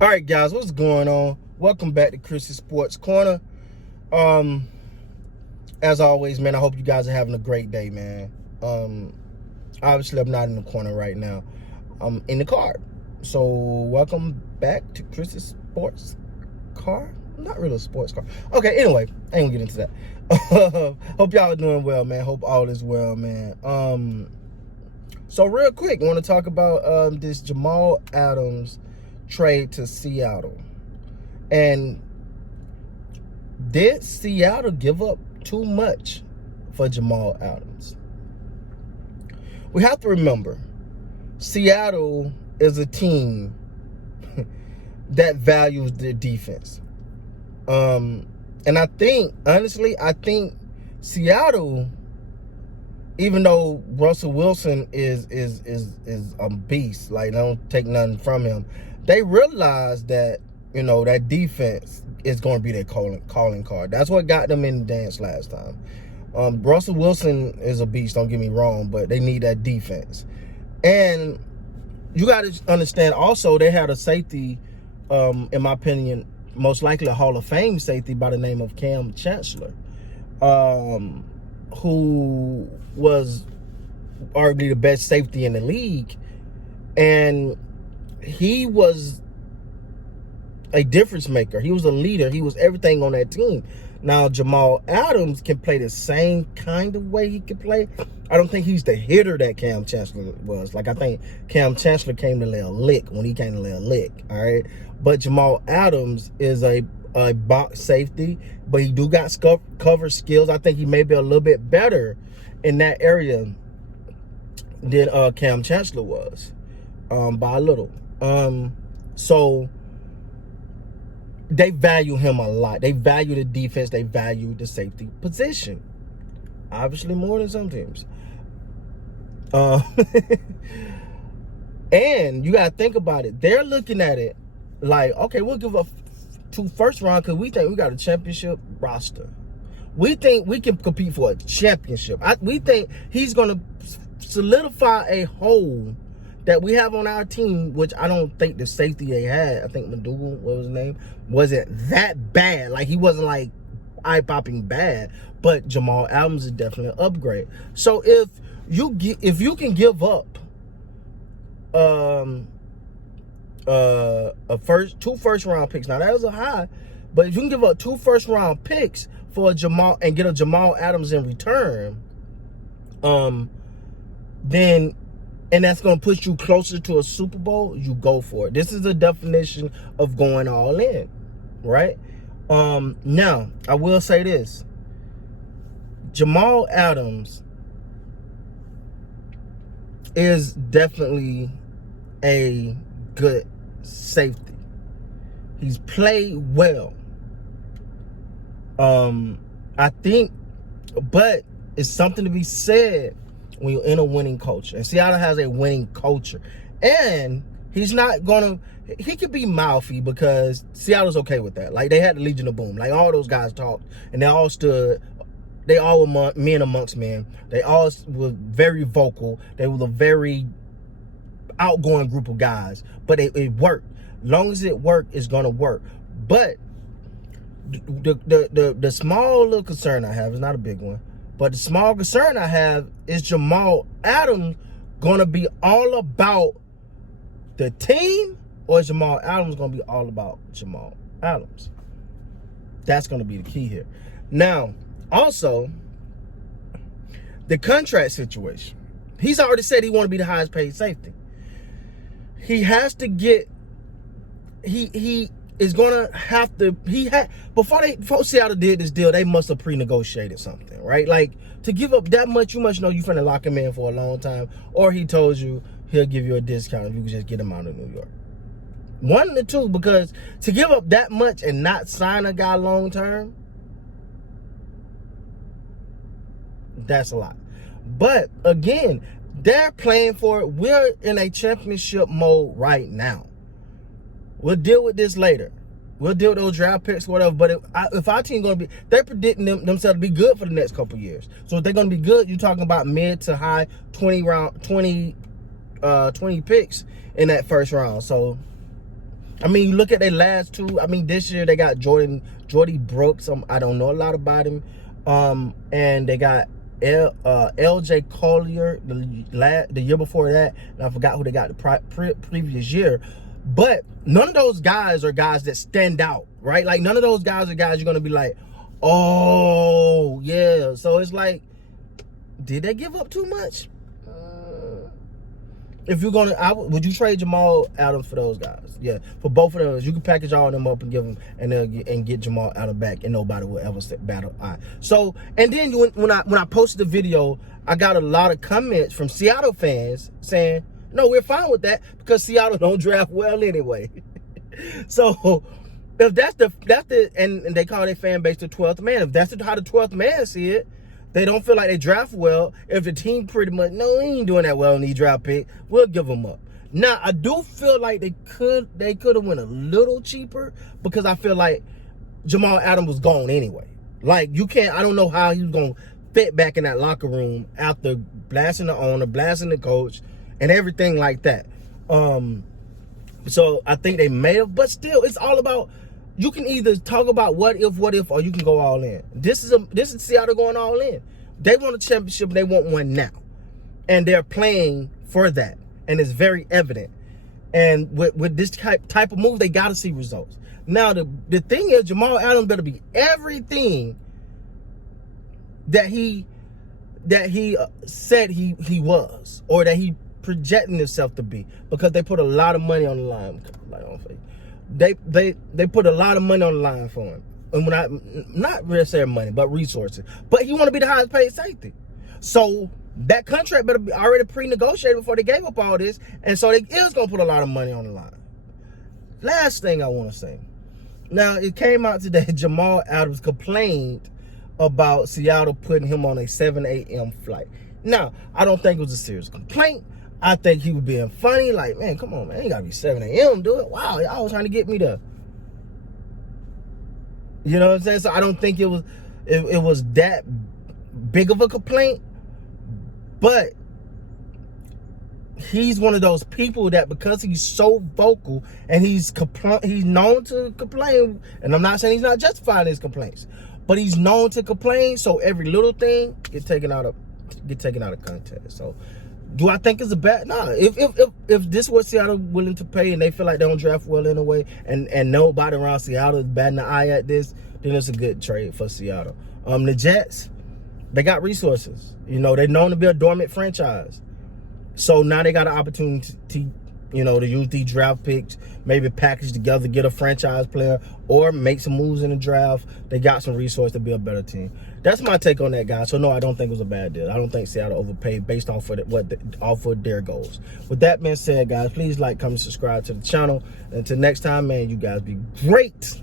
All right, guys, what's going on? Welcome back to Chris's Sports Corner. As always, man, I hope you guys are having a great day, man. Obviously, I'm not in the corner right now. I'm in the car. So, welcome back to Chris's Sports Car. Not really a sports car. Okay, anyway, I ain't gonna get into that. Hope y'all are doing well, man. Hope all is well, man. So real quick, I want to talk about this Jamal Adams trade to Seattle. And did Seattle give up too much for Jamal Adams? We have to remember, Seattle is a team that values their defense. And I think, honestly, Seattle, even though Russell Wilson is a beast, like, don't take nothing from him, they realize that, that defense is going to be their calling card. That's what got them in the dance last time. Russell Wilson is a beast, don't get me wrong, but they need that defense. And you got to understand also, they had a safety, in my opinion, most likely a Hall of Fame safety by the name of Cam Chancellor, who was arguably the best safety in the league. And he was a difference maker. He was a leader. He was everything on that team. Now, Jamal Adams can play the same kind of way he could play. I don't think he's the hitter that Cam Chancellor was. Like, I think Cam Chancellor came to lay a lick when he came to lay a lick, all right? But Jamal Adams is a box safety, but he do got cover skills. I think he may be a little bit better in that area than Cam Chancellor was, by a little. So they value him a lot. They value the defense. They value the safety position. Obviously more than some teams. And you got to think about it. They're looking at it like, okay, we'll give up 2 first round because we think we got a championship roster. We think we can compete for a championship. We think he's going to solidify a hole that we have on our team, which I don't think the safety they had, I think McDougal, what was his name, wasn't that bad. Like, he wasn't like eye-popping bad, but Jamal Adams is definitely an upgrade. So if you can give up two first round picks, now that was a high, but if you can give up 2 first round picks for a Jamal and get a Jamal Adams in return, then, and that's going to put you closer to a Super Bowl, you go for it. This is the definition of going all in, right? Now, I will say this. Jamal Adams is definitely a good safety. He's played well. I think, but it's something to be said when you're in a winning culture. And Seattle has a winning culture. And he's not going to, he could be mouthy because Seattle's okay with that. Like, they had the Legion of Boom. Like, all those guys talked and they all stood, they all were men amongst men. They all were very vocal. They were a very outgoing group of guys. But it worked. Long as it worked, it's going to work. But the small little concern I have is not a big one. But the small concern I have is Jamal Adams going to be all about the team, or is Jamal Adams going to be all about Jamal Adams? That's going to be the key here. Now, also, the contract situation. He's already said he want to be the highest paid safety. He has to get, he is going to have to, before Seattle did this deal, they must have pre-negotiated something, right? Like, to give up that much, you must know you're finna lock him in for a long time, or he told you he'll give you a discount if you can just get him out of New York. One of the two, because to give up that much and not sign a guy long term, that's a lot. But again, they're playing for it. We're in a championship mode right now. We'll deal with this later. We'll deal with those draft picks, whatever. But if our team going to be, they're predicting themselves to be good for the next couple of years. So if they're going to be good, you're talking about mid to high 20 picks in that first round. So I mean, you look at their last two. I mean, this year they got Jordy Brooks. I don't know a lot about him. And they got L.J. Collier the year before that. And I forgot who they got the previous year. But none of those guys are guys that stand out, right? Like, none of those guys are guys you're going to be like, oh, yeah. So it's like, did they give up too much? If you're going to, would you trade Jamal Adams for those guys? Yeah, for both of those. You can package all of them up and give them, and get Jamal Adams back, and nobody will ever battle. All right. So, and then when I posted the video, I got a lot of comments from Seattle fans saying, no, we're fine with that because Seattle don't draft well anyway. So, if that's the and they call their fan base the 12th man. If that's how the 12th man see it, they don't feel like they draft well. If the team pretty much, no, he ain't doing that well in these draft pick, we'll give them up. Now, I do feel like they could have went a little cheaper because I feel like Jamal Adams was gone anyway. Like, you can't, I don't know how he was going to fit back in that locker room after blasting the owner, blasting the coach, and everything like that. So I think they may have, but still, it's all about, you can either talk about what if, or you can go all in. This is Seattle going all in. They want a championship, they want one now. And they're playing for that. And it's very evident. And with this type of move, they got to see results. Now, the thing is, Jamal Adams better be everything that he said he was, or that he projecting himself to be, because they put a lot of money on the line. They put a lot of money on the line for him. And when not necessarily money, but resources. But he want to be the highest paid safety. So that contract better be already pre-negotiated before they gave up all this. And so they is going to put a lot of money on the line. Last thing I want to say. Now, it came out today, Jamal Adams complained about Seattle putting him on a 7 a.m. flight. Now, I don't think it was a serious complaint. I think he was being funny. Like, man, come on, man. It ain't got to be 7 a.m., do it. Wow, y'all was trying to get me there. You know what I'm saying? So I don't think it was that big of a complaint. But he's one of those people that, because he's so vocal and he's known to complain, and I'm not saying he's not justifying his complaints, but he's known to complain, so every little thing get taken out of context. So do I think it's a bad? Nah. If this was Seattle willing to pay and they feel like they don't draft well anyway, and nobody around Seattle is batting the eye at this, then it's a good trade for Seattle. The Jets, they got resources. You know, they're known to be a dormant franchise. So now they got an opportunity to use these draft picks, maybe package together, get a franchise player, or make some moves in the draft. They got some resources to be a better team. That's my take on that, guys. So no, I don't think it was a bad deal. I don't think Seattle overpaid based off of their goals. With that being said, guys, please like, comment, subscribe to the channel. Until next time, man, you guys be great.